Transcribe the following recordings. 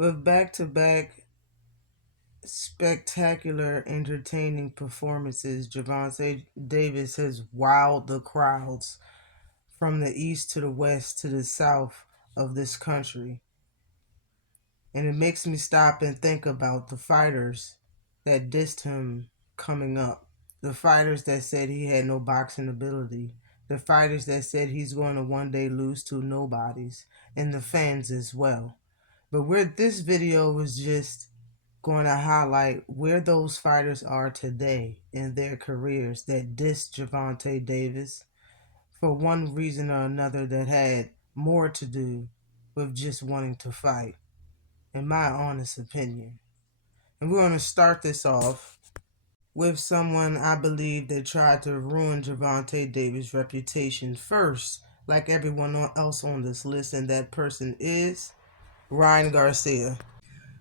With back-to-back spectacular, entertaining performances, Gervonta Davis has wowed the crowds from the east to the west to the south of this country. And it makes me stop and think about the fighters that dissed him coming up. The fighters that said he had no boxing ability. The fighters that said he's going to one day lose to nobodies. And the fans as well. But where this video was just going to highlight where those fighters are today in their careers that dissed Gervonta Davis for one reason or another that had more to do with just wanting to fight, in my honest opinion. And we're going to start this off with someone I believe that tried to ruin Gervonta Davis' reputation first, like everyone else on this list, and that person is Ryan Garcia.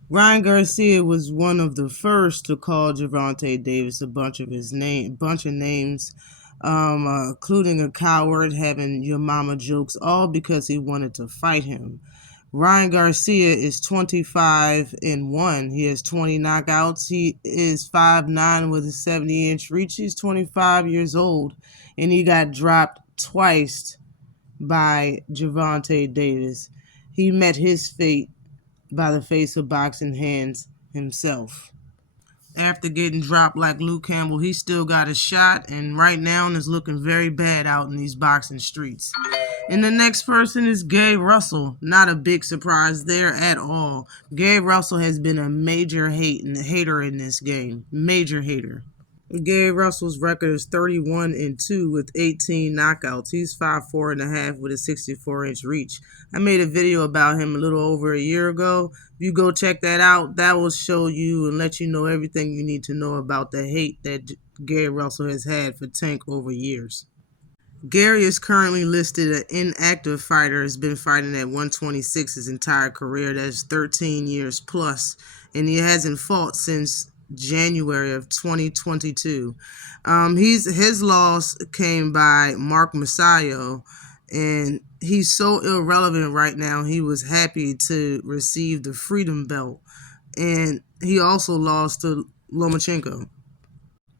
Ryan Garcia was one of the first to call Gervonta Davis a bunch of names, including a coward, having your mama jokes, all because he wanted to fight him. Ryan Garcia is 25-1. He has 20 knockouts. He is 5'9" with a 70-inch reach. He's 25 years old, and he got dropped twice by Gervonta Davis. He met his fate by the face of boxing hands himself. After getting dropped like Luke Campbell, he still got a shot, and right now is looking very bad out in these boxing streets. And the next person is Gary Russell. Not a big surprise there at all. Gary Russell has been a major hater in this game. Major hater. Gary Russell's record is 31-2 with 18 knockouts. He's 5'4.5" with a 64-inch reach. I made a video about him a little over a year ago. If you go check that out, that will show you and let you know everything you need to know about the hate that Gary Russell has had for Tank over years. Gary is currently listed an inactive fighter, has been fighting at 126 his entire career. That's 13 years plus, and he hasn't fought since January of 2022. His loss came by Mark Masayo, and he's so irrelevant right now. He was happy to receive the Freedom Belt, and he also lost to Lomachenko.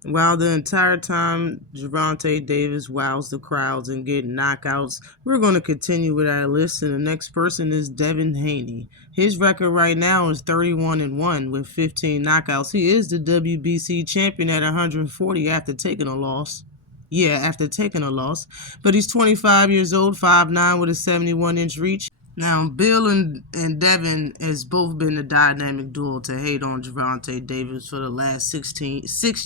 While the entire time Gervonta Davis wows the crowds and get knockouts, we're going to continue with our list, and the next person is Devin Haney. His record right now is 31-1 with 15 knockouts. He is the WBC champion at 140 after taking a loss. After taking a loss. But he's 25 years old, 5'9" with a 71-inch reach. Now, Bill and Devin has both been a dynamic duo to hate on Gervonta Davis for the last 6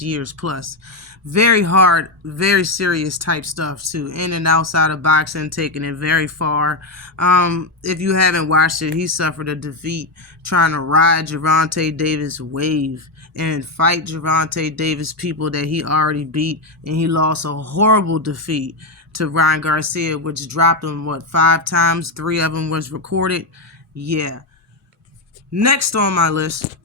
years plus. Very hard, very serious type stuff too. In and outside of boxing, taking it very far. If you haven't watched it, he suffered a defeat trying to ride Gervonta Davis' wave and fight Gervonta Davis people that he already beat, and he lost a horrible defeat to Ryan Garcia, which dropped him, 5 times? 3 of them was recorded. Yeah. Next on my list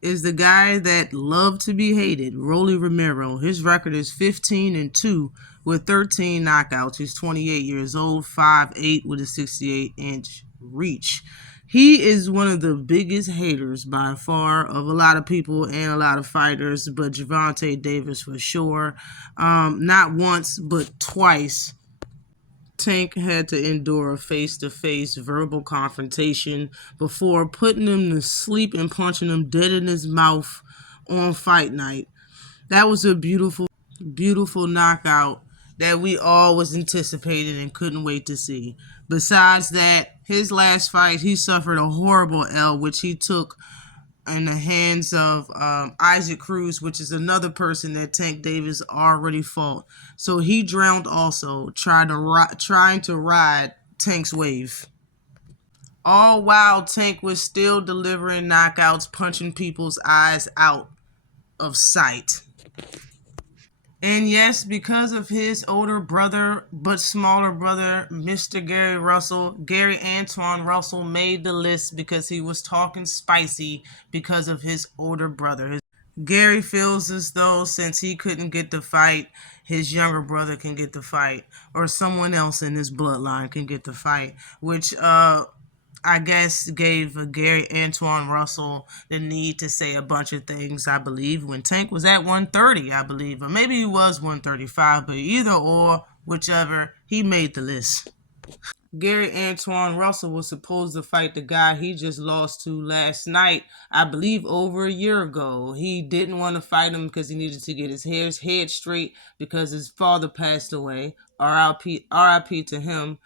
is the guy that loved to be hated, Rolando Romero. His record is 15-2 with 13 knockouts. He's 28 years old, 5'8" with a 68-inch reach. He is one of the biggest haters by far of a lot of people and a lot of fighters, but Gervonta Davis for sure. Not once, but twice, Tank had to endure a face-to-face verbal confrontation before putting him to sleep and punching him dead in his mouth on fight night. That was a beautiful, beautiful knockout that we all was anticipating and couldn't wait to see. Besides that, his last fight, he suffered a horrible L, which he took in the hands of Isaac Cruz, which is another person that Tank Davis already fought. So he drowned also, trying to ride Tank's wave. All while Tank was still delivering knockouts, punching people's eyes out of sight. And yes, because of his older brother, but smaller brother, Mr. Gary Russell, Gary Antoine Russell made the list because he was talking spicy because of his older brother. Gary feels as though since he couldn't get the fight, his younger brother can get the fight, or someone else in his bloodline can get the fight, which I guess gave Gary Antoine Russell the need to say a bunch of things, I believe, when Tank was at 130, I believe. Or maybe he was 135, but either or, whichever, he made the list. Gary Antoine Russell was supposed to fight the guy he just lost to last night, I believe over a year ago. He didn't want to fight him because he needed to get his head straight because his father passed away. RIP to him.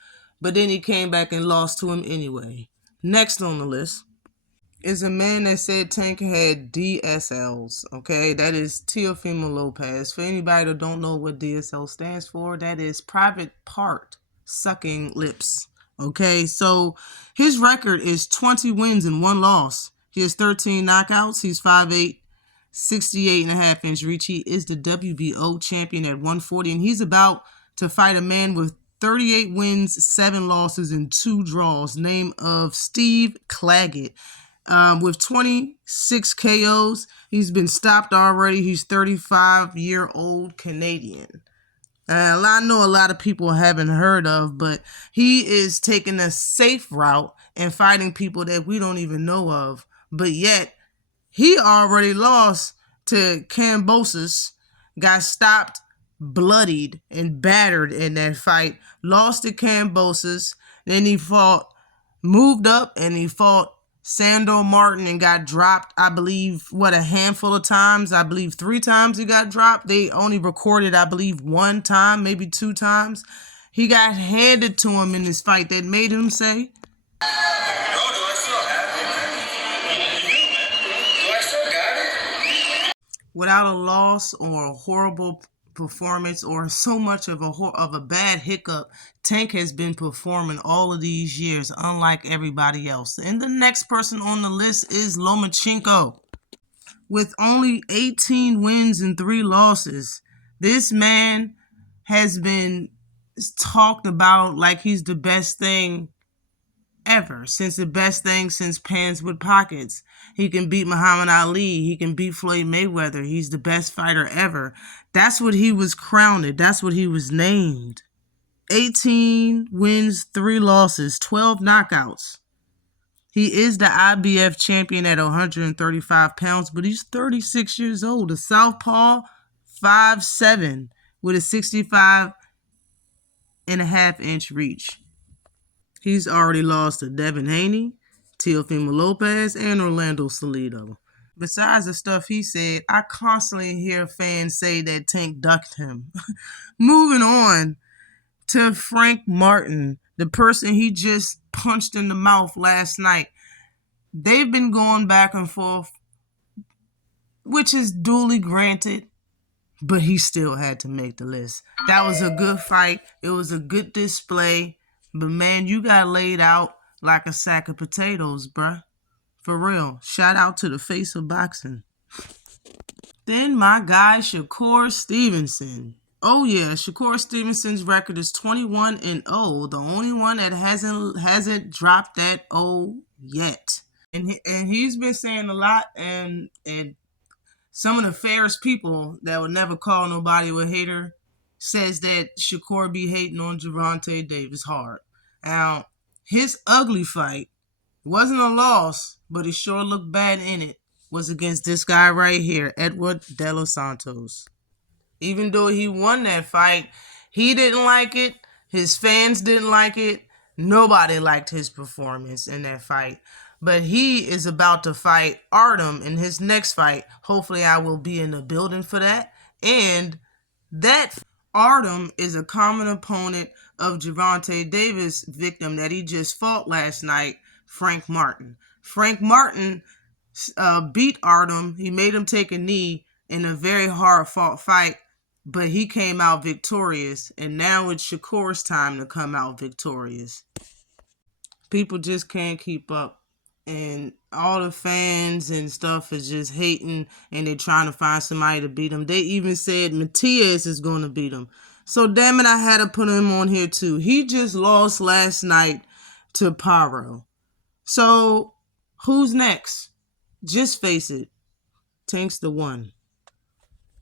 But then he came back and lost to him anyway. Next on the list is a man that said Tank had DSLs, okay? That is Teofimo Lopez. For anybody that don't know what DSL stands for, that is private part sucking lips, okay? So his record is 20 wins and 1 loss. He has 13 knockouts. He's 5'8", 68.5-inch reach. He is the WBO champion at 140, and he's about to fight a man with 38 wins, 7 losses, and 2 draws, name of Steve Claggett. With 26 KOs, he's been stopped already. He's 35-year-old Canadian. I know a lot of people haven't heard of, but he is taking a safe route and fighting people that we don't even know of. But yet, he already lost to Kambosos, got stopped, bloodied, and battered in that fight. Lost to Kambosos. Then he moved up, and he fought Sandor Martin and got dropped, I believe, a handful of times. I believe 3 times he got dropped. They only recorded, I believe, 1 time, maybe 2 times. He got handed to him in this fight that made him say, "Bro, do I still have it? You do, man. Do I still got it?" Without a loss or a horrible performance or so much of a bad hiccup, Tank has been performing all of these years, unlike everybody else. And the next person on the list is Lomachenko. With only 18 wins and 3 losses, this man has been talked about like he's the best thing ever, since pants with pockets. He can beat Muhammad Ali. He can beat Floyd Mayweather. He's the best fighter ever. That's what he was crowned. That's what he was named. 18 wins, 3 losses, 12 knockouts. He is the IBF champion at 135 pounds, but he's 36 years old. A southpaw, 5'7", with a 65.5-inch reach. He's already lost to Devin Haney, Teofimo Lopez, and Orlando Salido. Besides the stuff he said, I constantly hear fans say that Tank ducked him. Moving on to Frank Martin, the person he just punched in the mouth last night. They've been going back and forth, which is duly granted, but he still had to make the list. That was a good fight. It was a good display. But, man, you got laid out like a sack of potatoes, bruh. For real. Shout out to the face of boxing. Then my guy, Shakur Stevenson. Oh, yeah. Shakur Stevenson's record is 21-0. The only one that hasn't dropped that O yet. And he's been saying a lot, and some of the fairest people that would never call nobody a hater says that Shakur be hating on Gervonta Davis hard. Now, his ugly fight wasn't a loss, but it sure looked bad in it, was against this guy right here, Edward De Los Santos. Even though he won that fight, he didn't like it. His fans didn't like it. Nobody liked his performance in that fight. But he is about to fight Artem in his next fight. Hopefully I will be in the building for that. And that Artem is a common opponent of Gervonta Davis' victim that he just fought last night, Frank Martin. Frank Martin beat Artem. He made him take a knee in a very hard-fought fight, but he came out victorious, and now it's Shakur's time to come out victorious. People just can't keep up, and all the fans and stuff is just hating, and they're trying to find somebody to beat him. They even said Matias is going to beat him. So, damn it, I had to put him on here, too. He just lost last night to Paro. So, who's next? Just face it. Tank's the one.